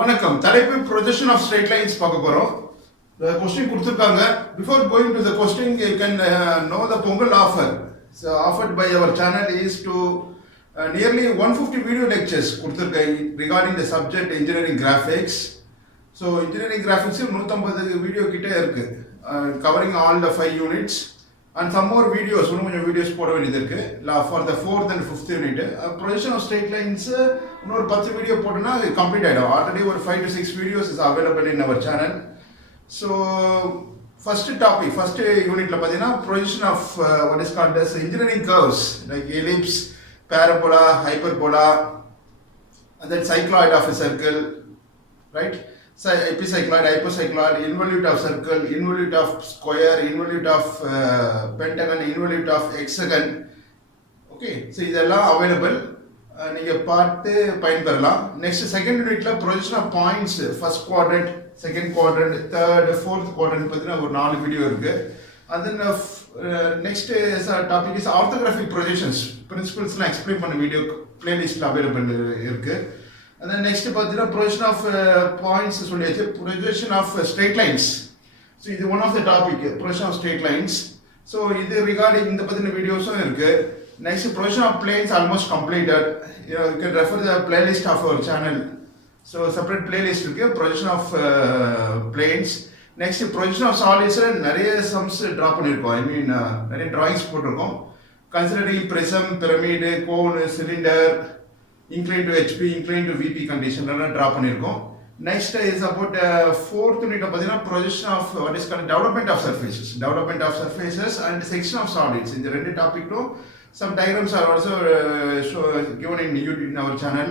வணக்கம். தலைப்பு projection of straight lines பார்க்க போறோம். The question கொடுத்திருக்காங்க. Before going to the question, you can know the Pongal offer. So offered by our channel is to nearly 150 video lectures கொடுத்திருக்காங்க regarding the subject engineering graphics. So engineering graphics 150 video கிட்ட இருக்கு. Covering all the 5 units and some more videos இன்னும் கொஞ்சம் videos போட வேண்டியது இருக்கு for the 4th and 5th unit. Projection of straight lines இன்னொரு 10 video போட்டோம்னா கம்ப்ளீட் ஆயிடும். ஆல்ரெடி ஒரு 5 to 6 videos is available in our channel. So first topic, first unitல பார்த்தீங்கன்னா projection of what is called as engineering curves like ellipse, parabola, hyperbola, and then cycloid of a circle, right? So epicycloid, hypercycloid, involute of circle, involute of square, involute of pentagon, involute of hexagon. Okay, so இதெல்லாம் available. நீங்க பார்த்து பயன்பெறலாம். Next second unitல projection of points, first quadrant, second quadrant, third, fourth quadrant பத்தின ஒரு 4 video இருக்கு. And then next topic is orthographic projections. Principles எல்லாம் explain பண்ண video playlistல available இருக்கு. And then next பார்த்தீங்கன்னா projection of points சொல்லியாச்சு. Projection of straight lines. So இது one of the topic, projection of straight lines. So இது regarding இந்த பத்தின வீடியோஸும் இருக்கு. Next projection of planes almost completed. You can refer the playlist of our channel. So separate playlist இருக்கு projection of planes. Next projection of solids நிறைய sums draw பண்ணிருக்கோம். I mean நிறைய drawings போட்டிருக்கோம். Considering prism, pyramid, cone, cylinder, inclined to HP, inclined to VP condition எல்லாம் draw பண்ணிருக்கோம். Next is about fourth unit பார்த்தீங்கன்னா projection of what is called development of surfaces and section of solids. இந்த ரெண்டு டாபிக்கும் some diagrams are also given in our channel.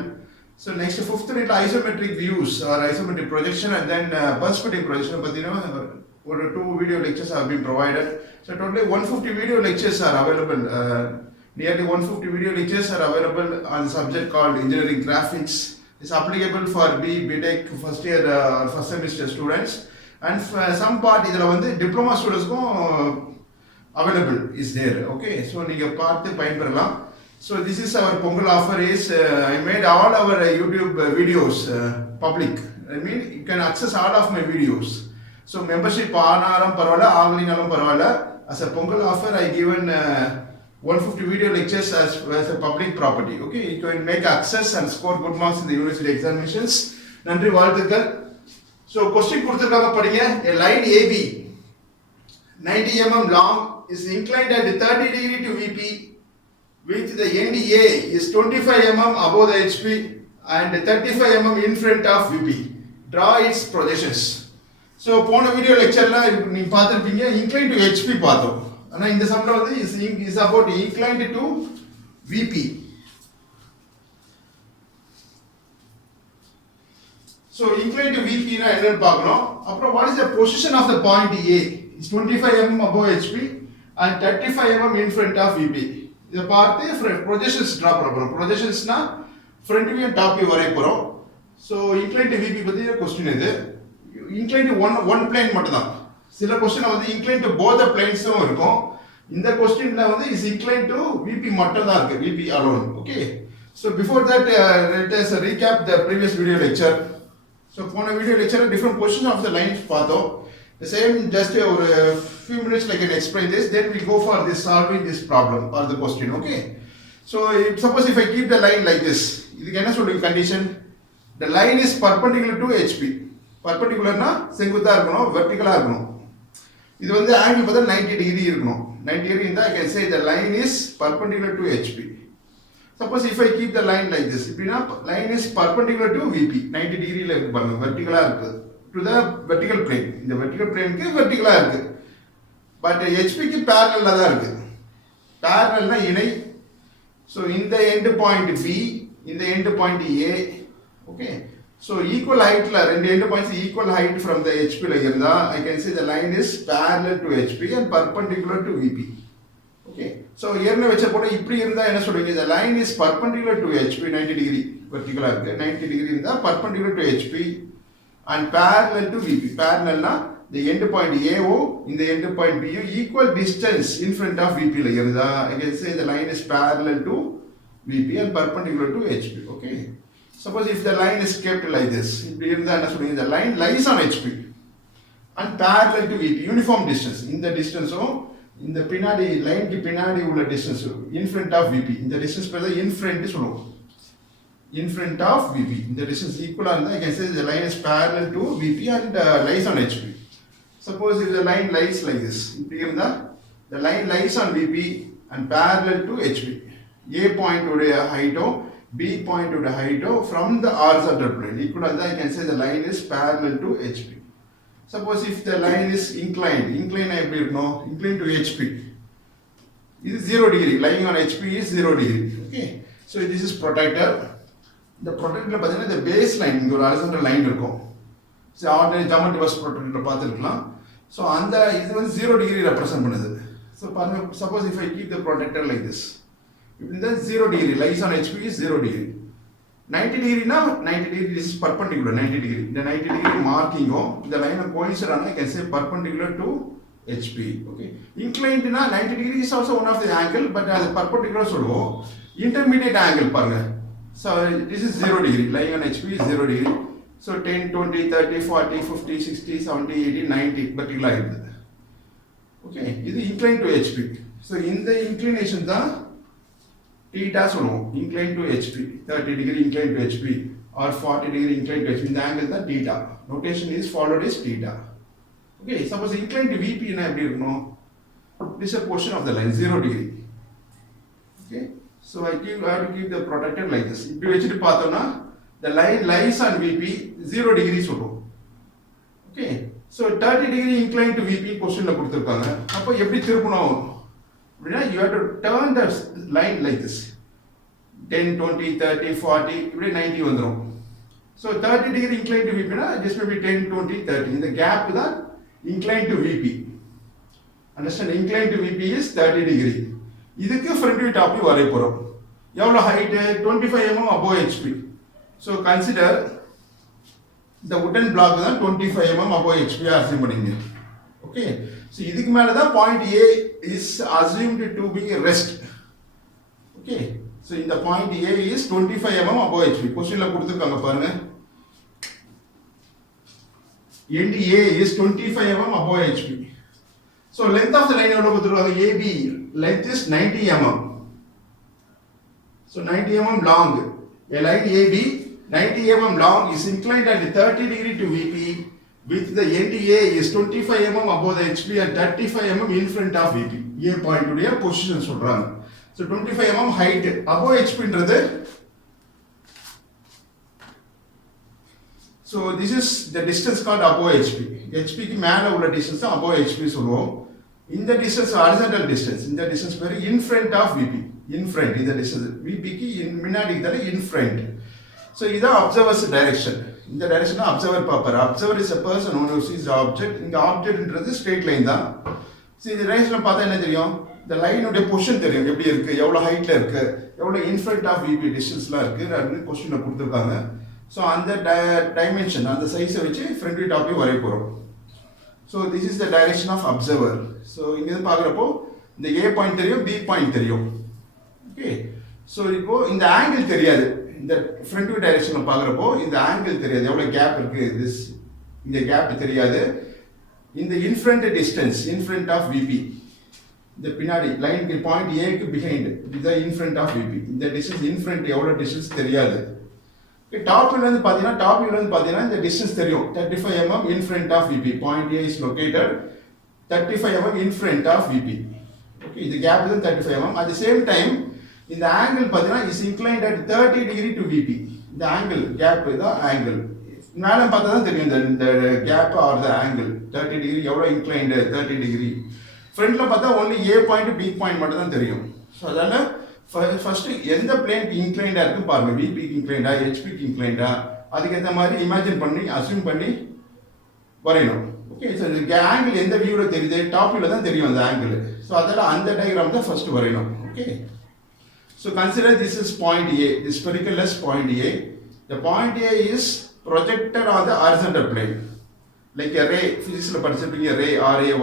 So next fifth unit isometric views or isometric projection and then perspective projection பார்த்தீங்கன்னா ஒரு 2 video lectures have been provided. So totally 150 video lectures are available. Nearly 150 video lectures are available on the subject called engineering graphics. It's applicable for B.Tech first year or first semester students and some part இதல வந்து diploma studentsக்கும் available is there. Okay, so நீங்க பார்த்து பயன்பெறலாம். So this is our Pongal offer is I made all our YouTube videos public. I mean you can access all of my videos. So membership ஆனாலும் பரவாயில்லை ஆகலினாலும் பரவாயில்லை. As a Pongal offer I given 150 video lectures as a public property. Okay, you can make access and score good marks in the university examinations. நன்றி வாழ்த்துக்கள். So question கொடுத்திருக்காங்க படிங்க. A line AB 90 mm long is inclined at 30 degree to VP with the end A is 25 mm above the HP and 35 mm in front of VP. Draw its projections. So போன video லெக்சர்ல நீங்க பார்த்திருப்பீங்க inclined to HP பார்த்தோம். ஆனா இந்த சம்ல வந்து is about inclined to VP. So inclined to VP னா என்னன்னு பார்க்கணும். அப்புறம் what is the position of the point A? It's 25 mm above HP and 35 mm in front of VP. இத பார்த்து projections டிரா பண்ண போறோம். projectionsனா front view and top view வரைய போறோம். So inclined to VP பத்தி क्वेश्चन இது. inclined to one plane மட்டும் தான். சில क्वेश्चन வந்து inclined to both the planes இருக்கும். இந்த क्वेश्चनல வந்து is inclined to VP மட்டும் தான் இருக்கு. VP alone. Okay. So before that let us recap the previous video lecture. So போன video lecture different positions of the lines பார்த்தோம். The same just ஒரு few minutes I can explain this, then we go for this solving this problem or the question. Okay. So suppose if I keep the line like this, இதுக்கு என்ன சொல்லுங்க condition? The line is perpendicular to HP. Perpendicularனா செங்குத்தா இருக்கணும், verticalா இருக்கணும். இது வந்து angle பார்த்தா 90 degree இருக்கணும். 90 degree இருந்தா I can say the line is perpendicular to HP. Suppose if I keep the line like this, இப்படினா line is perpendicular to VP. 90 degree ல இருக்கு பாருங்க, verticalா இருக்கு. To the vertical plane. இந்த vertical plane க்கு verticalா இருக்கு. But HP க்கு parallel-ஆ தான் இருக்கு. Parallel-னா இணை. So இந்த end point B, இந்த end point A. Okay. So equal height la ரெண்டு end points equal height from the HP ல இருந்தா I can say the line is parallel to HP and perpendicular to VP. Okay. So ஏர்ன வெச்ச போட இப்படி இருந்தா என்ன சொல்றீங்க? The line is perpendicular to HP 90 degree vertical இருக்கு. 90 degree இருந்தா perpendicular to HP and parallel to VP. Parallel na the end point AO in the end point B equal distance in front of VP ல இருந்தா I can say the line is parallel to VP and perpendicular to HP. Okay. Suppose if the line is kept like this, the line lies on HP and parallel to VP, uniform distance. In the distance, in the pinadi line ki pinadi ulla distance in front of VP. In the distance in front is in front of VP. In the distance equal, and I can say the line is parallel to VP and lies on HP. Suppose if the line lies like this, the line lies on VP and parallel to HP. A point would a height, B point would a height from the horizontal plane. Equal, and I can say the line is parallel to HP. Suppose if the line is inclined to HP. This is 0 degree. Lying on HP is 0 degree. Okay. So this is protector. The protector the baseline, the horizontal line. So ordinary geometry bus protector. So and the 0 degree represent. So suppose if I keep the protector like this, then 0 degree lies on HP is 0 degree. 90 degree now, 90 degree this is perpendicular, 90 degree. The 90 degree marking the line of coincidence I can say perpendicular to HP. Okay. Inclined na 90 degree is also one of the angle, but as perpendicular so intermediate angle parna. So this is 0 degree, lying on HP is 0 degree. So 10, 20, 30, 40, 50, 60, 70, 80, 90 particular. Okay, this is inclined to HP. So in the inclination the theta inclined to HP, 30 degree inclined to HP or 40 degree inclined to HP. In the angle the theta. Notation is followed as theta. Okay, suppose inclined to VP this is a portion of the line 0 degree. Okay, so I have to keep the protector like this. If you the line lies on VP 0 degrees. Okay, so 30 degree inclined to VP question you have to turn the line like this. 10, 20, 30, 40, 90 So 30 degree inclined to VP just maybe 10, 20, 30. In the gap inclined to VP. Understand? Inclined to VP is 30 degree. This is front view top view. Height 25 mm above HP. So consider the wooden block 25 mm above HP. Okay. So this point A is assumed to be rest. Okay. So in the point A is 25 mm above HP. Question la kuduthirukanga parunga. End A is 25 mm above HP. So length of the line evlo kuduthirukanga AB length is 90 mm. So 90 mm long. A line AB 90 mm long is inclined at 30 degree to VP with the end A is 25 mm above the HP and 35 mm in front of VP. A point ude position சொல்றாங்க. So 25 mm height above HP ன்றது. So this is the distance called above HP. HP க்கு மேல உள்ள distance above HP சொல்லுவோம். In the distance horizontal distance, in the distance in front of VP. In front in the distance VP க்கு முன்னாடி in front. So this is the observer's direction. In the direction of observer paper. Observer is a person who sees the object. In the object is straight line. See the direction of the line of the position how height in front of VP distance question. So on the dimension, on the size of front view top view. So this is the direction of observer. So in the A point B point. Okay. So in the angle in the front view direction in the angle gap this in the gap in the in front distance in front of VP the pinadi line point A behind the in front of VP in the distance in front distance top view the distance 35 mm in front of VP. Point A is located 35 mm in front of VP. Okay, the gap is 35 mm. At the same time, in the angle is inclined at 30 degree to VP. The angle, gap is the angle. The gap or the angle 30 degree inclined 30 degree. Front only A point B point. So first the plane inclined VP inclined HP inclined imagine assume okay, so the angle in the view top view the angle. So that diagram first okay. So consider this is point A, this spherical is point A. The point A is projected on the horizontal plane. Like a ray, physics participating a ray, RAY.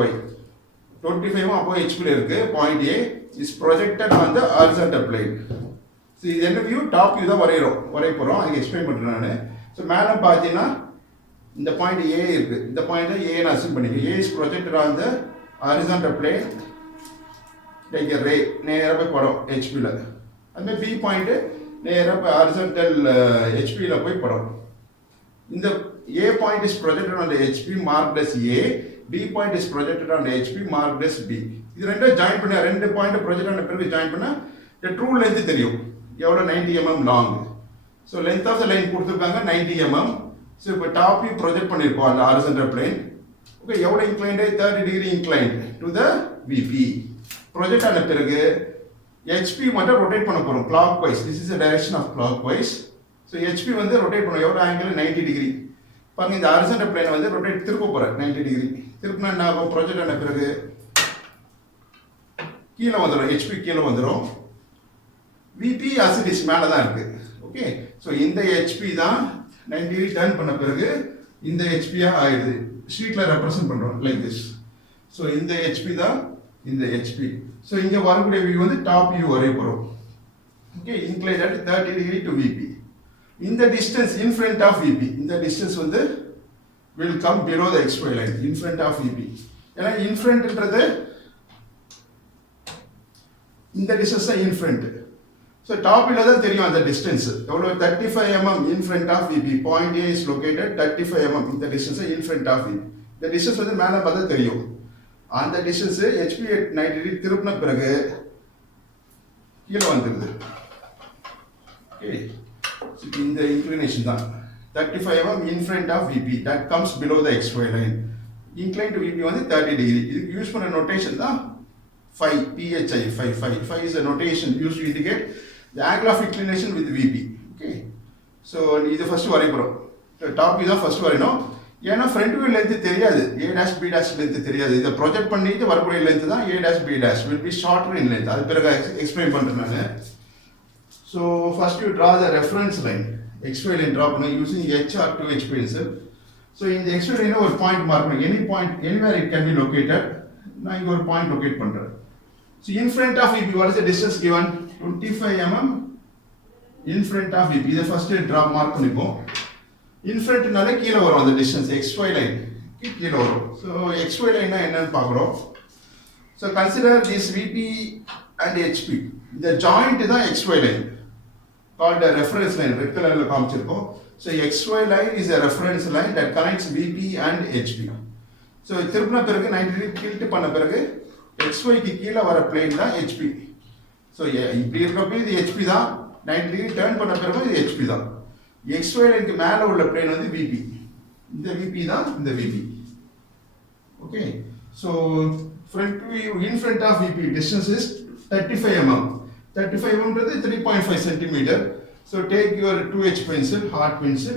25 above HP point A is projected on the horizontal plane. So இது என்ன view top view தான் வரைய போகிறோம் அதுக்கு explain பண்ணுறேன் நான். So மேலே பார்த்தீங்கன்னா இந்த பாயிண்ட் ஏ இருக்குது, இந்த பாயிண்ட் ஏ நான் அசியூம் பண்ணிக்கிறேன். A is projected on the horizontal plane like ray, நேராக போய் படம் ஹெச்பியில். அதுமாதிரி பி பாயிண்ட்டு நேராக போய் ஹாரிசான்டல் ஹெச்பியில் போய் படம். இந்த A point is projected on the HP marked as A, B point is projected on the HP marked as B. இது ரெண்டும் ஜாயின் பண்ண, ரெண்டு பாயிண்ட் ப்ரொஜெக்ட் ஆன பிறகு ஜாயின் பண்ணால் இந்த ட்ரூ லென்த் தெரியும் எவ்வளோ, 90 mm long. So length of the line கொடுத்துருக்காங்க 90 mm. ஸோ இப்போ டாப் வியூ ப்ரொஜெக்ட் பண்ணியிருக்கோம் அந்த ஹாரிசான்டல் பிளேன். ஓகே, எவ்வளோ inclined, 30 degree inclined to the VP. Project ஆன பிறகு HP மட்டும் ரொட்டேட் பண்ண போகிறோம் clockwise. This is the direction of clockwise. So HP வந்து ரொட்டேட் பண்ணும் எவ்வளோ ஆங்கிள், 90 degree. பாருங்க இந்த ஹாரிசான்டல் பிளேனை வந்து ரொட்டேட் திருப்ப போகிறேன் 90 degree. திருப்பினா என்ன ஆகும், ப்ரொஜெக்ட் ஆன பிறகு கீழே வந்துடும், HP கீழே வந்துடும். விபி அசிடிஸ் மேலே தான் இருக்குது. ஓகே, ஸோ இந்த HP தான் 90 degree டர்ன் பண்ண பிறகு இந்த HPயாக ஆயிடுது. ஷீட்டில் ரெப்ரசன்ட் பண்ணுறோம் லைக் திஸ். ஸோ இந்த HP தான் இந்த HP. ஸோ இங்கே வரக்கூடிய வியூ வந்து டாப் வியூ வரைய போகிறோம். Okay, inclined at 30 degree to VP. இந்த distance in front of VP, இந்த distance வந்து will come below the XY line in front of VP. ஏன்னா in front ன்றது இந்த distance தான் in front. So top ல தான் தெரியும் அந்த distance எவ்வளவு, 35 mm in front of VP. Point A is located 35 mm. இந்த distance in front of VP. இந்த distance வந்து மேலே பார்த்தா தெரியும். அந்த distance HP at 90 degree திருப்பின பிறகு கீழே வந்துருது. ஓகே, இந்த inclination தான் 35 mm in front of VP that comes below the XY line. Inclined to VP வந்து 30 degree. இதுக்கு யூஸ் பண்ண நோட்டேஷன் தான் phi, PHI, phi is a notation used to indicate the angle of inclination with VP. Okay, so இது first வரையறோம். Top இதான் first வரையணும். ஏன்னா front view length தெரியாது, A dash B dash length தெரியாது. இதை ப்ரொஜெக்ட் பண்ணிட்டு வரக்கூடிய லென்த் தான் A dash B dash will be shorter in length. அது பிறகு எக்ஸ்பிளைன் பண்றேன் நான். So first you draw the reference line, XY line draw பண்ணு using H or 2H pencil. So in the XY line ஒரு point mark பண்ணு, any point anywhere it can be located. நான் இங்க ஒரு point locate பண்றேன். So in front of VP, what is the distance given? 25 mm in front of VP. இதை first draw mark பண்ணிப்போம். In front நால கீழே வரும் அந்த distance XY line கீழே வரும். So XY line என்னன்னு பார்க்குறோம். So consider this VP and HP. The joint தான் XY line called a reference line. Red color la காமிச்சிருக்கோம். So XY line is a reference line that connects VP and HP. So திருப்பின பிறகு 90 degree tilt பண்ண பிறகு XY க்கு கீழே வர plane தான் HP. So இப்படி இருக்கப்ப இது HP தான், 90 degree turn பண்ண பிறகு இது HP தான். XY லைனுக்கு மேலே உள்ள plane வந்து VP. இந்த VP தான் இந்த VP. Okay, so front view in front of VP distance is 35 mm. 35 mm is 3.5 centimeter. So take your 2H pencil, hard pencil.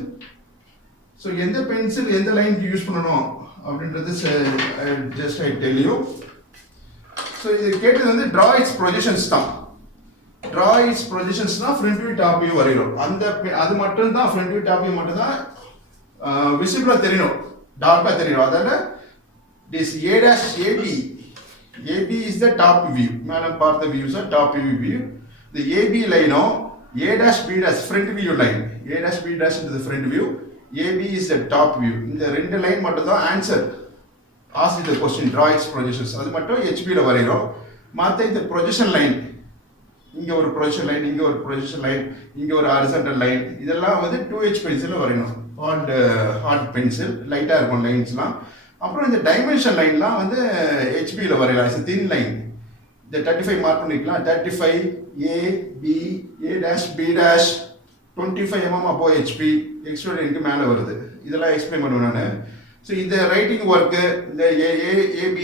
So எந்த pencil எந்த line யூஸ் பண்ணணும் அப்படின்றது just I tell you. So இது கேட்டது வந்து draw its projections தான். Draw its projections தான் front view top view வரையணும். அந்த அது மட்டும் தான் front view top view மட்டும் தான் visible தெரியணும், டார்க்கா தெரியணும். அதால this A dash AB, AB is the top view. Madam பார்த்த views are top view. The AB line A dash B dash front view line. A dash B dash into the front view. AB is the top view. இந்த ரெண்டு line மட்டும் தான் answer. Ask the question, draw its projections. அது மட்டும் HB ல வரையறோம். மத்த இந்த projection line, இங்க ஒரு ப்ரொஜெக்ஷன் லைன், இங்க ஒரு ப்ரொஜெக்ஷன் லைன், இங்க ஒரு ஹாரிசான்டல் லைன், இதெல்லாம் வந்து 2H பென்சில்ல வரையணும். ஹார்ட் பென்சில், லைட்டா இருக்கும் லைன்ஸ்லாம். அப்புறம் இந்த டைமென்ஷன் லைன்லாம் வந்து HB ல வரையலாம். It's thin line. இந்த 35 மார்க் பண்ணிக்கலாம். 35 A B A dash B dash 25 mm above HP XY லைனுக்கு மேலே வருது. இதெல்லாம் எக்ஸ்பிளைன் பண்ணுவேன் நான். ஸோ இந்த ரைட்டிங் ஒர்க்கு இந்த AB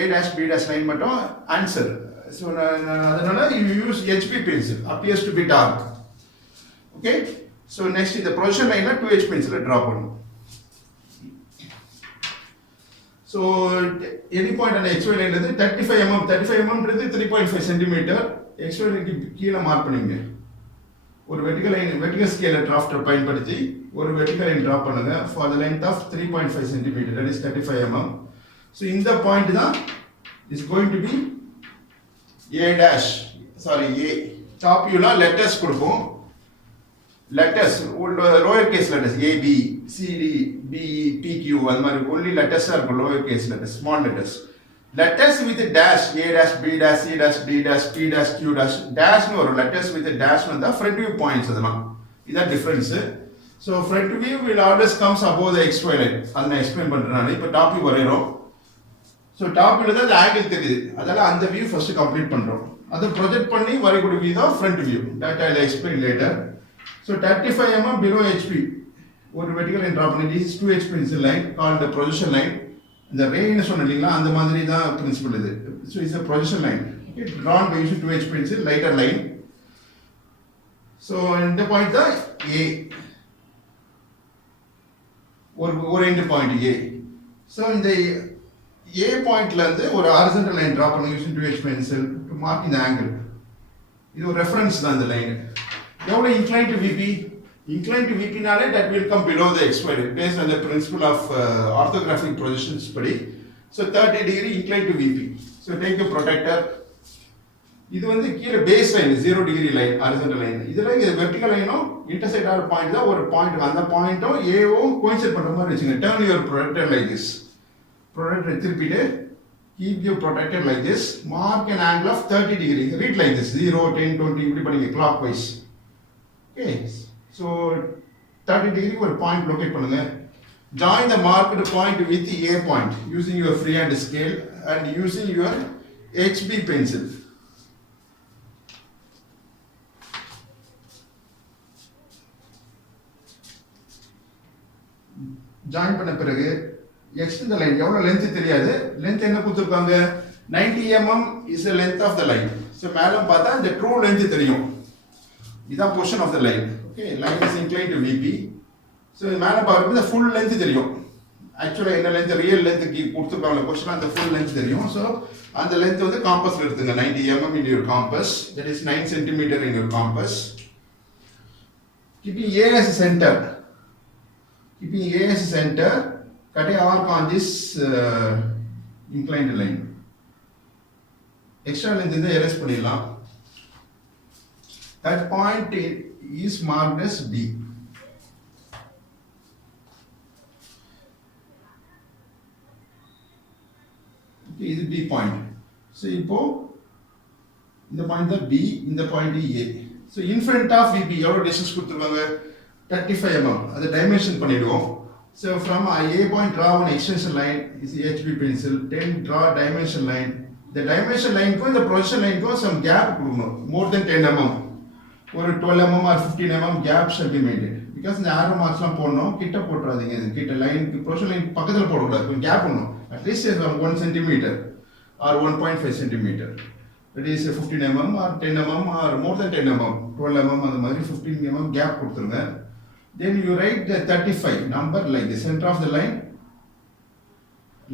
A dash B dash line மட்டும் ஆன்சர். ஸோ அதனால you use HB pencil, appears to be dark. Okay, so next இந்த ப்ரொஜெக்ஷன் லைனில் 2H பென்சிலை ட்ரா பண்ணும். ஸோ எனி பாயிண்ட் அந்த XY லைன் வந்து 35 mm. 35 mm 3.5 centimetre. XY லைனுக்கு கீழே மார்க் பண்ணிங்க. ஒரு vertical line, vertical scale or drafter பயன்படுத்தி ஒரு வெர்டிகல் லைன் டிரா பண்ணுங்க for the length of 3.5 centimetre, that is 35 mm. So இந்த பாயிண்ட் தான் is going to be A dash, sorry A டாப் வியூலாம் லெட்டர்ஸ் கொடுப்போம். Letters lower case letters A B C D P E P Q அது மாதிரி ஒன்லி லெட்டர்ஸாக இருக்கும். Lower case letters, small letters. Letters with dash A dash B dash C dash D dash B dash Q dash டேஷ்னு வரும். Letters with dash வந்தால் front view points. அதெல்லாம் இதான் difference. So front view will always comes above the XY line. அதை நான் explain பண்ணுறேன். இப்போ top view வரைகிறோம். So top வியூவில் தான் அந்த ஆங்கிள் தெரியுது. அதெல்லாம் அந்த வியூ ஃபஸ்ட்டு கம்ப்ளீட் பண்ணுறோம். அதை ப்ரொஜெக்ட் பண்ணி வரைக்கூடிய வியூ தான் front view. That I will explain later. So 35 mm below HP. ஒரு vertical line drop பண்ணி this is 2 HP pencil line called the projection line. இந்த ray ன்னு சொன்னீங்களா அந்த மாதிரி தான் பிரின்சிபல் இது. So it's a projection line. Okay, drawn by using 2 HP pencil lighter line. So இந்த point தான் A. ஒரு end point A. So இந்த A pointல இருந்து ஒரு horizontal line draw பண்ணி using 2 HP pencil to mark the angle. இது ஒரு reference தான் இந்த லைன். எவ்வளோ inclined to VP? Inclined to VP நாலே that will come below the XY line based on the principle of orthographic projections படி. So 30 degree inclined to VP. So take a protector. இது வந்து கீழே base line 0 degree line horizontal line. இதில் vertical லைனும் intersect ஆகிற point தான் ஒரு point. அந்த பாயிண்ட்டும் ஏவும் கோயின்சைட் பண்ணுற மாதிரி வச்சுங்க. Turn your protector like this. Protector திருப்பிட்டு keep your protector like this. Mark an angle of 30 degree. Read like this 0, 10, 20 இப்படி பண்ணிங்க clockwise. Okay, so 30 degree ஒரு point locate பண்ணுங்க. Join the marked point with the A point using your freehand scale and using your HB pencil. Join பண்ண பிறகு extend the line. எவ்வளவு length தெரியாது. length என்ன கொடுத்திருக்காங்க? 90 mm is the length of the line. So மேல பார்த்தா the true length தெரியும். இதுதான் portion of the line. Okay, line is inclined to VP. So மேலே பார்க்கும்போது full length தெரியும். ஆக்சுவலாக என்ன லென்த் ரியல் லென்த்துக்கு கொடுத்துருக்காங்க கொஸ்டின் அந்த full length தெரியும். ஸோ அந்த லென்த் வந்து காம்பஸில் எடுத்துங்க. 90 mm in your compass. That is 9 cm in your compass. Keeping A as center. Keeping A as center, cut a arc on this inclined line. Extra length இந்த erase பண்ணிடலாம். That point is marked as B. Okay, this is B point. So இப்போ இந்த point தான் B, இந்த point A. So in front of VP எவ்வளோ distance கொடுத்துருக்காங்க? 35 mm. அதை dimension பண்ணிடுவோம். So from A point draw one extension line is HB pencil. Then draw dimension line. The dimension line को இந்த projection line को some gap கொடுக்கணும். More than 10 mm. ஒரு 12 mm or 15 mm gap shall be maintained. Because இந்த arrow marksலாம் போடணும். கிட்ட போட்டுறாதீங்க. இது கிட்ட லைனுக்கு projection line பக்கத்தில் போடக்கூடாது. கொஞ்சம் கேப் பண்ணணும். At least 1 cm or 1.5 cm. That is 15 mm or 10 mm or more than 10 mm. 12 mm அந்த மாதிரி 15 mm gap கொடுத்துருங்க. Then you write the 35 number like the center of the line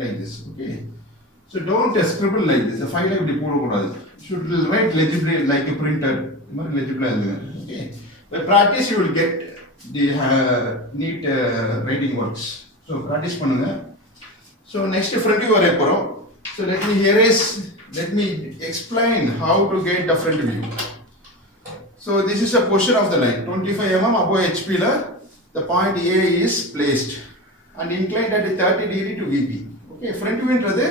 like this. Okay. So don't scribble like this. The file இப்படி போடக்கூடாது. Should write legibly like a printer. இந்த மாதிரி legibly எழுதுங்க. Okay. By practice you will get the neat writing works. So practice பண்ணுங்க. So next front view வரைய போறோம். So let me explain how to get the front view. So this is a portion of the line 25 mm above HP la the point A is placed and inclined at 30 degree to VP. Okay, front view என்றது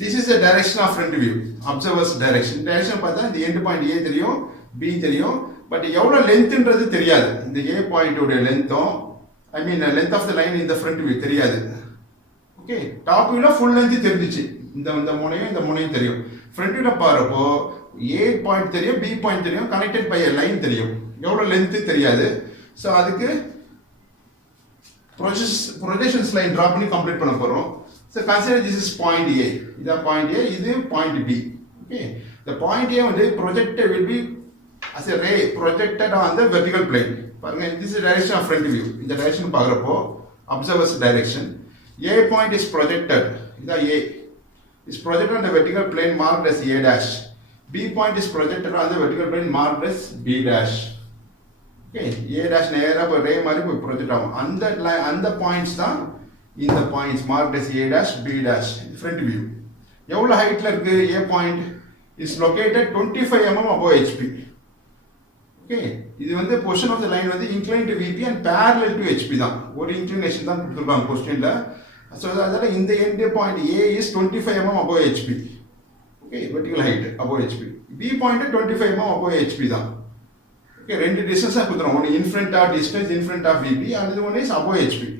this is the direction of front view, observer's direction. Direction பார்த்தா இந்த end point A தெரியும், B தெரியும், but எவ்வளவு lengthன்றது தெரியாது. இந்த A point உடைய lengthம் I mean length of the line in the front view தெரியாது. Okay, top viewல full length தெரிஞ்சிச்சு. இந்த முனையும் தெரியும். front viewல பாருப்போ A point தெரியும், B point தெரியும், connected by a line தெரியும். எவ்வளவு length தெரியாது. So அதுக்கு projections line draw பண்ணி complete பண்ண போறோம். So consider this is point A. இது point A, இது point B. Okay. The point A வந்து projected will be as a ray projected on the vertical plane. பாருங்க, this is direction of front view. இந்த direction பார்க்கறப்போ observer's direction. A point is projected. இது A. Is projected on the vertical plane marked as A dash. B point is projected on the vertical plane marked as B dash. Okay, A dash நேரா போய் ray மாதிரி போய் project ஆகும். அந்த points தான் இந்த points marked as A dash, B dash. Front view. எவ்வளவு ஹைட்ல இருக்கு A point is located 25 mm above HP. Okay, இது வந்து பொசிஷன் ஆஃப் த லைன் வந்து incline to VP and parallel to HP தான், ஒரு இன்க்ளினேஷன் தான் கொடுத்துருக்காங்க கொஸ்டின்ல. ஸோ அதனால இந்த end point A is 25 mm above HP. Okay, vertical height above HP. B point 25 mm above HP தான். ஓகே, ரெண்டு டிஸ்டன்ஸாக கொடுத்துருவோம், ஒன்று in front of distance in front of VP and இது one is above HP.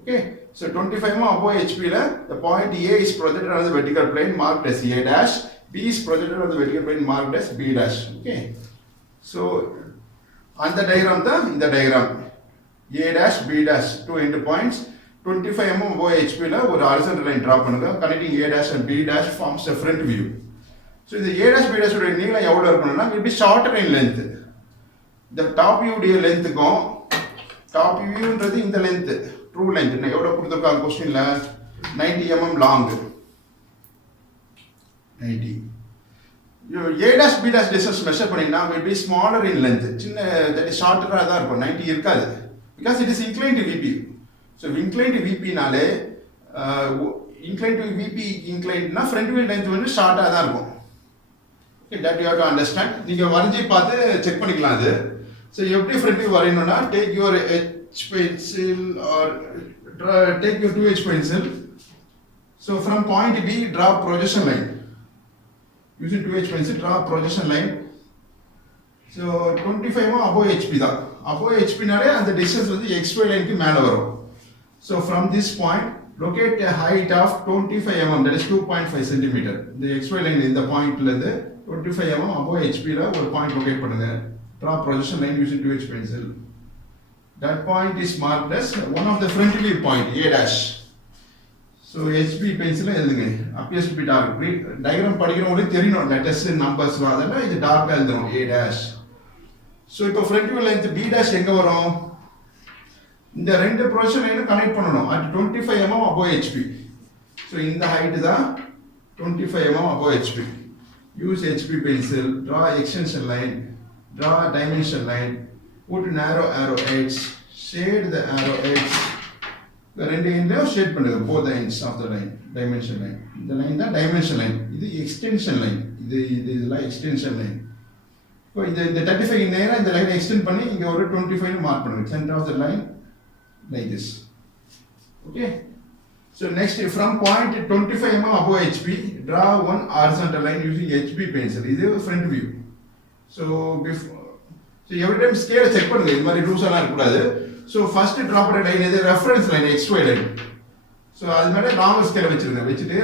Okay, so 25 mm above HP la the point A is projected on the vertical plane marked as A dash, B is projected on the vertical plane marked as B dash. Okay, so on the diagram in the diagram A dash B dash two end points 25 mm above HP la ஒரு horizontal line draw பண்ணுங்க, connecting A dash and B dash forms a front view. So இந்த A dash B dash உடைய நீளம் எவ்வளவு இருக்கணும்னா will be shorter in length. the top view உடைய length க்கும் top view ன்றது இந்த length true length எவ்வளவு கொடுத்திருக்காங்க क्वेश्चनல 90 mm long 90. A dash B dash distance measure பண்ணீங்கன்னா will be smaller in length, சின்ன that is shorter தான் இருக்கும், 90 இருக்காது, because it is inclined to VP. so inclined to VP நாலே inclined to VP inclined னா front view length வந்து ஷார்ட்டா தான் இருக்கும். okay, that you have to understand. நீங்க வரைஞ்சி பார்த்து செக் பண்ணிக்கலாம் அது. so எப்படி front view வரையணும்னா take your H pencil or take your 2H pencil. So from point B draw projection line. Using 2H pencil draw projection line. So 25 mm above HP தான். above HP நாலே அந்த distance வந்து XY line க்கு மேல வரும். So from this point locate a height of 25 mm, that is 2.5 cm. இந்த XY line இந்த பாயிண்ட்ல இருந்து 25 mm above HP ல ஒரு பாயிண்ட் லொகேட் பண்ணுங்க. Draw projection line using 2H pencil. That point is marked as one of the front view point A dash. So HB pencil எழுதுங்க, appears to be dark. diagram படிக்கிறவங்களுக்கு தெரியணும் letters numbers அதெல்லாம் இது டார்க்கா எழுதணும் A dash. So இப்போ front view length B dash எங்க வரும், இந்த ரெண்டு projection line கனெக்ட் பண்ணனும் at 25 mm above HP. So இந்த height தான் 25 mm above HP. use HB pencil, draw extension line, draw dimension line, put narrow arrow edge, shade the arrow edge. The ரெண்டு எண்ட்ல shade பண்ணுங்க both the ends of the line, dimension line. இந்த line தான் dimension line, இது extension line, இதெல்லாம் extension line. இப்போ இந்த 35 நேரா இந்த லைனை எக்ஸ்டெண்ட் பண்ணி இங்க ஒரு 25 மார்க் பண்ணுங்க, center of the line like this. Okay, so next from point 25 mm above HP draw one horizontal line using HB pencil. இது front view. So every time scale check பண்ணுங்க, இந்த மாதிரி லூஸ் எல்லாம் இருக்க கூடாது. So first drop a line is a reference line, XY line. So அது மேல longer scale வச்சிருங்க, வச்சிட்டு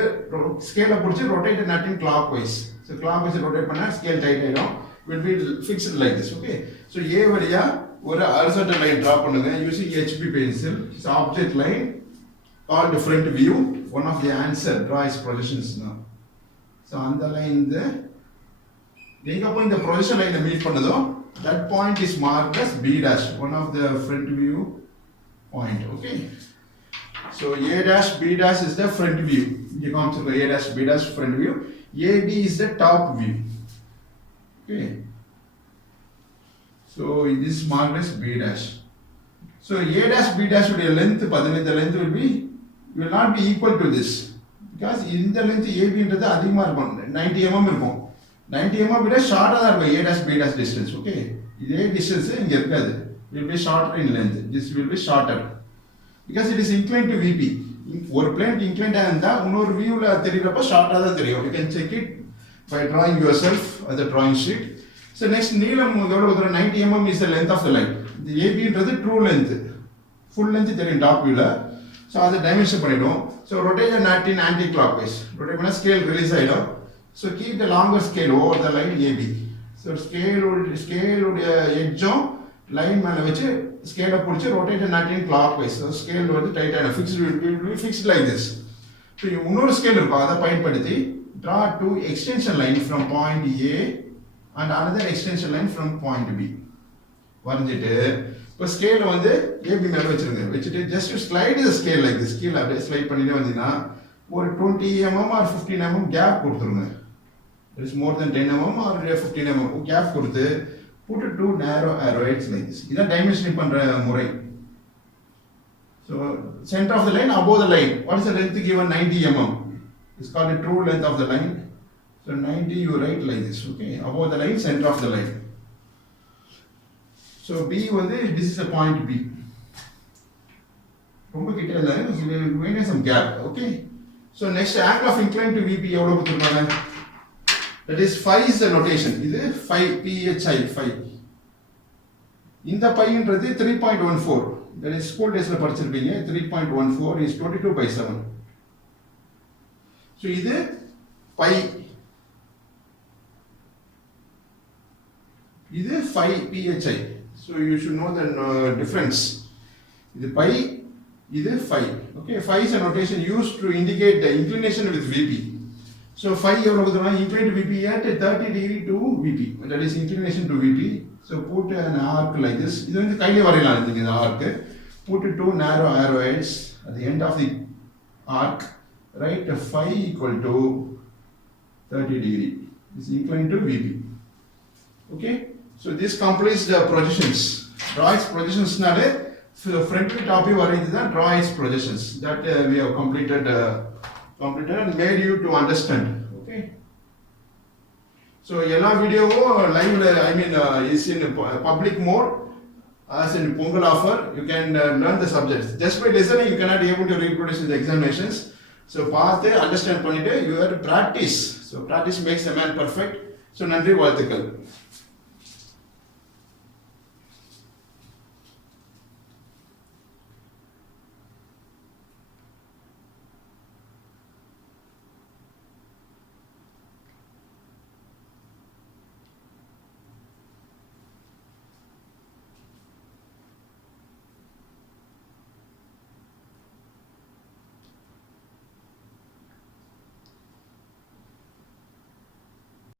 scale புடிச்சு rotate nut in clockwise. So clockwise rotate பண்ணா scale tight ஆயிடும், will be fixed like this. Okay, so A வழியா ஒரு horizontal line draw பண்ணுங்க using HB pencil. It's object line called front view. One of the answer draw is projections now. So அந்த line நீங்க அப்போ இந்த projection line meet பண்ணதோ that point is marked as B dash, one of the front view point. Okay, so A dash B dash is the front view. You come to the A dash B dash front view. AB is the top view. Okay, so this is marked as B dash. So A dash B dash would be length, but then the length will not be equal to this, because in the length AB ன்றது அதிகமா இருக்கும், 90 mm இருக்கும். 90 mm விட ஷார்ட்டா தான் இருக்கும் A dash B dash distance. Okay, இதே distance இங்க இருக்காது, will be shorter in length. This will be shorter because it is inclined to VP. ஒரு plane inclined ஆ இருந்தா இன்னொரு viewல தெரியறப்ப ஷார்ட்டா தான் தெரியும். You can check it by drawing yourself on the drawing sheet. So next நீளம் எவ்வளவு வரும், 90 mm is the length of the line. The AB ன்றது true length, full length தெரியும் top viewல. So அதை dimension பண்ணிடுவோம். So rotate the nut in anti clockwise, rotate பண்ணா scale release ஆயிடும். So keep the longer scale over the line AB. So scale உடைய எட்ஜும் line மேல வச்சு scale புடிச்சு rotate nut in clockwise. So scale வந்து tight ஆன fixed will be fixed like this. So இன்னொரு scale இருக்கும், அதை பயன்படுத்தி draw two extension line from point A and another extension line from point B. வரைஞ்சிட்டு இப்போ ஸ்கேல் வந்து AB மேல வச்சிருங்க, வச்சிட்டு just slide the scale like this. கீழ அப்படியே ஸ்லைட் பண்ணிட்டே வந்தீங்கன்னா ஒரு 20 mm or 15 mm gap கொடுத்துருங்க. There is more than 10 mm or 15 mm gap கொடுத்து put two narrow arrows like this. இதான் dimensioning பண்ற முறை. So center of the line above the line, what is the length given, 90 mm. It's called the true length of the line. So 90 you write like this. Okay, above the line, center of the line. So B வந்து this is a point B. ரொம்ப கிட்ட இல்ல, maintain some gap. Okay. So next angle of incline to VP எவ்வளவு கொடுத்திருப்பாங்க? That is phi is the notation. இது phi phi phi. இந்த பைன்றது 3.14. That is school daysல படிச்சிருப்பீங்க. 3.14 is 22/7. So இது pi. இது phi phi. So you should know the difference. இது pi, இது phi. Okay, phi is a notation used to indicate the inclination with VP. So phi எவ்வளவு கொடுத்தோம்னா incline to VP at 30 degree to VP. That is inclination to VP. So put an arc like this. இது வந்து கையில வரையலாம் இந்த arc. Put two narrow arrows at the end of the arc. Write phi equal to 30 degree. Is inclined to VP. Okay. So this completes the projections. Draw its projections nale front view top view arrange the draw its projections that we have completed and made you to understand. Okay. So yella video live I mean is in public mode as in Pongal offer. You can learn the subjects just by listening. You cannot be able to reproduce in the examinations. So paathe understand pannite you have to practice. So practice makes a man perfect. So nandri valthukal.